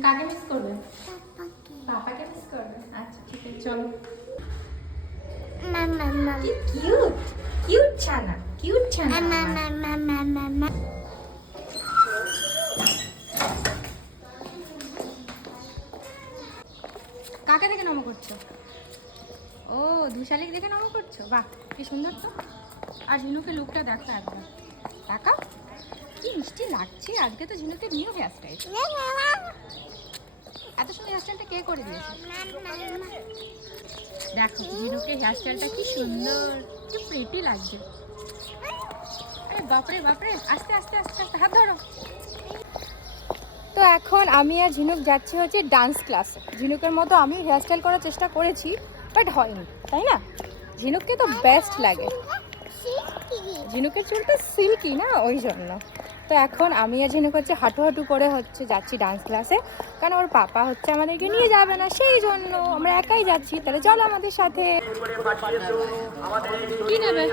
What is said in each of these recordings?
কাকে মিস করবে? পাপাকে মিস করবে। আচ্ছা ঠিক আছে চলো। কি কিউট কিউট ছানা, কিউট ছানা আমার। কাকে দেখে নমো করছো? ও দুশালিক দেখে নমো করছো, বাহ কি সুন্দর তো। আর ঝিনুকে লুকটা দেখো একবার, তাকাও কি মিষ্টি লাগছে। আজকে তো ঝিনুকে নিউ হেয়ার স্টাইল। এত সুন্দর হেয়ার স্টাইলটা কে করে দিয়েছে? দেখো ঝিনুকের হেয়ার স্টাইলটা কি সুন্দর, কি প্রিটি লাগছে। আরে বাপরে বাপরে, আস্তে আস্তে আস্তে আস্তে হাত ধরো। তো এখন আমি আর ঝিনুক যাচ্ছি হচ্ছে ডান্স ক্লাসে। ঝিনুকের মতো আমি হেয়ার স্টাইল করার চেষ্টা করেছি, বাট হয়নি, তাই না? ঝিনুককে তো বেস্ট লাগে, ঝিনুকের চুলটা সিল্কি না, ওই জন্য। তো এখন আমি আর ঝিনুক হচ্ছে হাঁটু হাঁটু করে হচ্ছে যাচ্ছি ডান্স ক্লাসে, কারণ ওর পাপা হচ্ছে আমাদেরকে নিয়ে যাবে না, সেই জন্য আমরা একাই যাচ্ছি। তাহলে চলো আমাদের সাথে। কি নেবে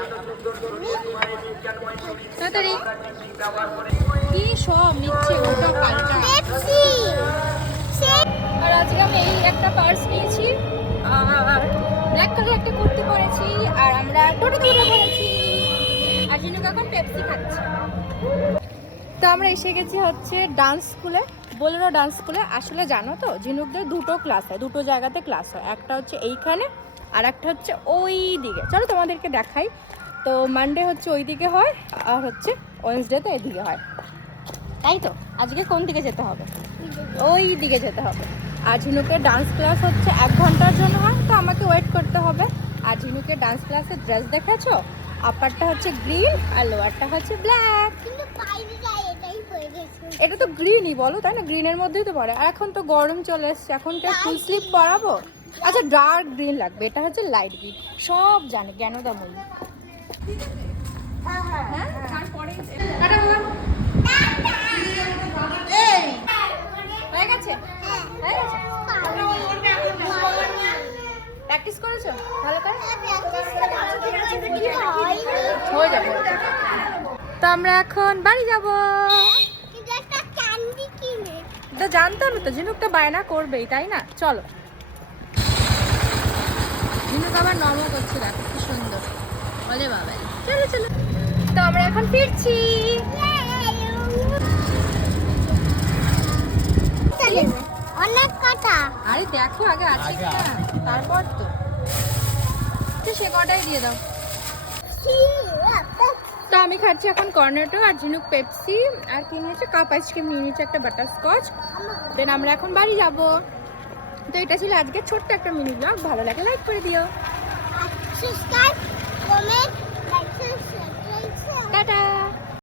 তাড়াতাড়ি? কি সব নিচ্ছে ওটা পাল্টা। আর আজকে আমি এই একটা পার্স নিয়েছি আর ব্ল্যাক কালার একটা কুর্তি পরেছি, আর আমরা টোটো তুলে পড়েছি। আর ঝিনুক এখন পেপসি খাচ্ছে। তো আমরা এসে গেছি হচ্ছে ডান্স স্কুলে, বোলেরো ডান্স স্কুলে। আসলে জানো তো ঝিনুকদের দুটো ক্লাস হয়, দুটো জায়গাতে ক্লাস হয়। একটা হচ্ছে এইখানে আর একটা হচ্ছে ওই দিকে। চলো তোমাদেরকে দেখাই। তো মানডে হচ্ছে ওই দিকে হয় আর হচ্ছে ওয়েডনেসডেতে এদিকে হয়, তাই তো? আজকে কোন দিকে যেতে হবে? ওই দিকে যেতে হবে। আর ঝিনুকের ডান্স ক্লাস হচ্ছে 1 ঘন্টার জন্য হয়, তো আমাকে ওয়েট করতে হবে। আর ঝিনুকের ডান্স ক্লাসের ড্রেস দেখেছো? আপারটা হচ্ছে গ্রিন আর লোয়ারটা হচ্ছে ব্ল্যাক। এটা তো গ্রিনই বলো, তাই না? গ্রিনের মধ্যেই তো পড়ে। আর এখন তো গরম চলে এসছে, এখন তো ফুল স্লিভ পরাবো। আচ্ছা ডার্ক গ্রিন লাগবে, এটা হচ্ছে লাইট গ্রিন। সব জানে জ্ঞানদা মই। হয়ে গেছে? প্র্যাকটিস করেছো ভালো করে? হয়ে যাবে। তো আমরা এখন বাড়ি যাব। তো জানতাম তো ঝিনুকটা বায়না করবেই, তাই না? চলো। ঝিনুক আবার নমো করছে, দেখো কি সুন্দর। বলে বাবা চলো চলো। তো আমরা এখন ফিরছি। অনেক কথা। আরে দেখো আগে আছে কিনা, তারপর তো সে কটাই দিয়ে দাও। তো আমি খাচ্ছি এখন কর্নেটো, আর ঝিনুক পেপসি, আর কি নিয়েছে কাপ আইসক্রিম নিয়ে নিয়েছে একটা বাটারস্কচ। দেন আমরা এখন বাড়ি যাব। তো এটা ছিল আজকে ছোট্ট একটা মিনি ব্লগ। ভালো লাগে লাইক করে দিও, সাবস্ক্রাইব, কমেন্ট